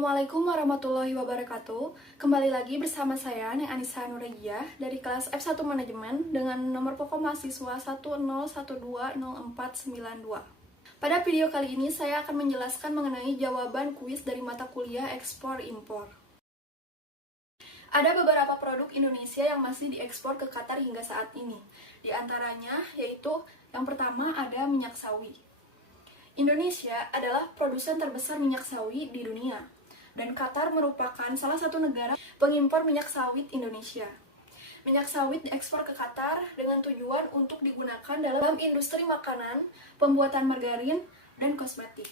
Assalamualaikum warahmatullahi wabarakatuh. Kembali lagi bersama saya, Neng Anissa Nurajiyah dari kelas F1 Manajemen dengan nomor pokok mahasiswa 101204992. Pada video kali ini saya akan menjelaskan mengenai jawaban kuis dari mata kuliah Ekspor-Impor. Ada beberapa produk Indonesia yang masih diekspor ke Qatar hingga saat ini. Di antaranya yaitu yang pertama ada minyak sawi. Indonesia adalah produsen terbesar minyak sawit di dunia, dan Qatar merupakan salah satu negara pengimpor minyak sawit Indonesia. Minyak sawit diekspor ke Qatar dengan tujuan untuk digunakan dalam industri makanan, pembuatan margarin, dan kosmetik.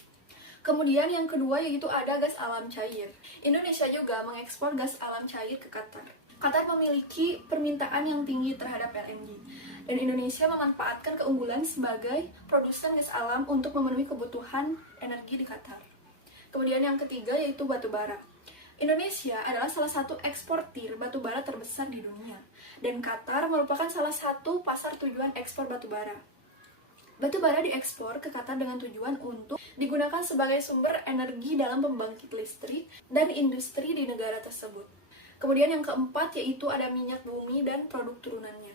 Kemudian yang kedua yaitu ada gas alam cair. Indonesia juga mengekspor gas alam cair ke Qatar. Qatar memiliki permintaan yang tinggi terhadap LNG, dan Indonesia memanfaatkan keunggulan sebagai produsen gas alam untuk memenuhi kebutuhan energi di Qatar. Kemudian yang ketiga yaitu batu bara. Indonesia adalah salah satu eksportir batu bara terbesar di dunia, dan Qatar merupakan salah satu pasar tujuan ekspor batu bara. Batu bara diekspor ke Qatar dengan tujuan untuk digunakan sebagai sumber energi dalam pembangkit listrik dan industri di negara tersebut. Kemudian yang keempat yaitu ada minyak bumi dan produk turunannya.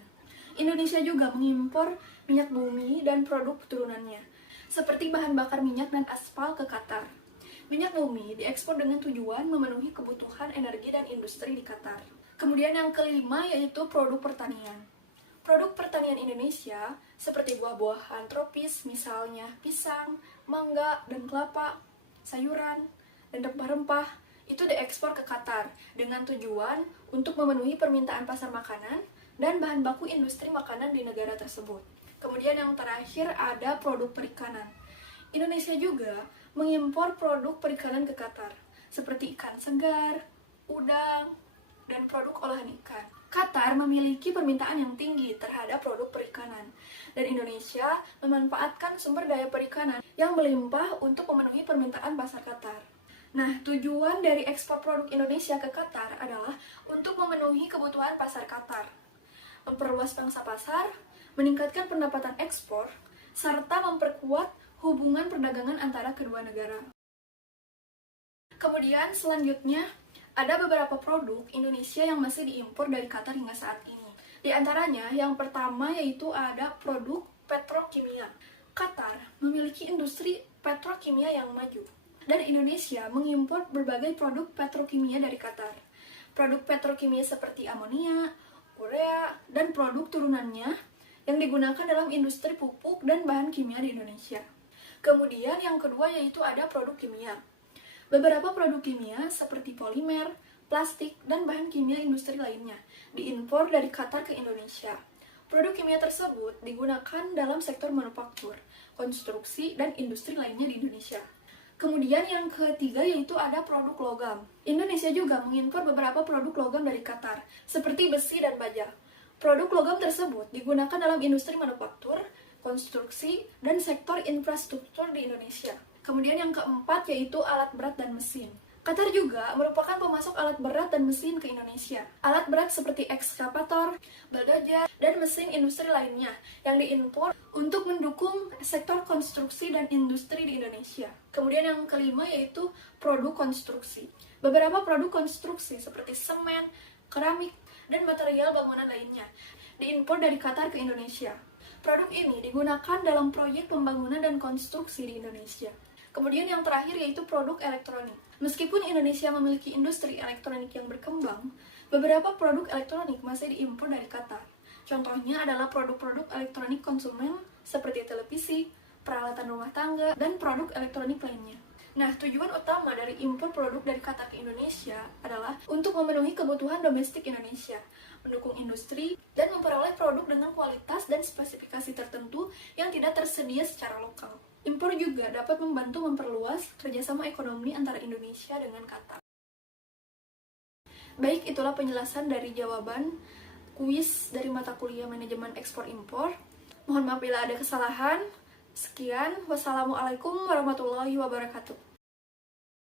Indonesia juga mengimpor minyak bumi dan produk turunannya, seperti bahan bakar minyak dan aspal ke Qatar. Minyak bumi diekspor dengan tujuan memenuhi kebutuhan energi dan industri di Qatar. Kemudian yang kelima yaitu produk pertanian. Produk pertanian Indonesia seperti buah-buahan tropis, misalnya pisang, mangga, dan kelapa, sayuran, dan rempah-rempah, itu diekspor ke Qatar dengan tujuan untuk memenuhi permintaan pasar makanan dan bahan baku industri makanan di negara tersebut. Kemudian yang terakhir ada produk perikanan. Indonesia juga mengimpor produk perikanan ke Qatar, seperti ikan segar, udang, dan produk olahan ikan. Qatar memiliki permintaan yang tinggi terhadap produk perikanan, dan Indonesia memanfaatkan sumber daya perikanan yang melimpah untuk memenuhi permintaan pasar Qatar. Nah, tujuan dari ekspor produk Indonesia ke Qatar adalah untuk memenuhi kebutuhan pasar Qatar, memperluas pangsa pasar, meningkatkan pendapatan ekspor, serta memperkuat hubungan perdagangan antara kedua negara. Kemudian selanjutnya, ada beberapa produk Indonesia yang masih diimpor dari Qatar hingga saat ini. Di antaranya, yang pertama yaitu ada produk petrokimia. Qatar memiliki industri petrokimia yang maju, dan Indonesia mengimpor berbagai produk petrokimia dari Qatar. Produk petrokimia seperti amonia, urea, dan produk turunannya yang digunakan dalam industri pupuk dan bahan kimia di Indonesia. Kemudian yang kedua yaitu ada produk kimia. Beberapa produk kimia seperti polimer, plastik, dan bahan kimia industri lainnya diimpor dari Qatar ke Indonesia. Produk kimia tersebut digunakan dalam sektor manufaktur, konstruksi, dan industri lainnya di Indonesia. Kemudian yang ketiga yaitu ada produk logam. Indonesia juga mengimpor beberapa produk logam dari Qatar, seperti besi dan baja. Produk logam tersebut digunakan dalam industri manufaktur, konstruksi, dan sektor infrastruktur di Indonesia. Kemudian yang keempat yaitu alat berat dan mesin. Qatar juga merupakan pemasok alat berat dan mesin ke Indonesia. Alat berat seperti ekskavator, bulldozer, dan mesin industri lainnya yang diimpor untuk mendukung sektor konstruksi dan industri di Indonesia. Kemudian yang kelima yaitu produk konstruksi. Beberapa produk konstruksi seperti semen, keramik, dan material bangunan lainnya diimpor dari Qatar ke Indonesia. Produk ini digunakan dalam proyek pembangunan dan konstruksi di Indonesia. Kemudian yang terakhir yaitu produk elektronik. Meskipun Indonesia memiliki industri elektronik yang berkembang, beberapa produk elektronik masih diimpor dari Qatar. Contohnya adalah produk-produk elektronik konsumen seperti televisi, peralatan rumah tangga, dan produk elektronik lainnya. Nah, tujuan utama dari impor produk dari Qatar ke Indonesia adalah untuk memenuhi kebutuhan domestik Indonesia, mendukung industri, dan memperoleh produk dengan kualitas dan spesifikasi tertentu yang tidak tersedia secara lokal. Impor juga dapat membantu memperluas kerjasama ekonomi antara Indonesia dengan Qatar. Baik, itulah penjelasan dari jawaban kuis dari mata kuliah Manajemen Ekspor-Impor. Mohon maaf bila ada kesalahan. Sekian, wassalamualaikum warahmatullahi wabarakatuh.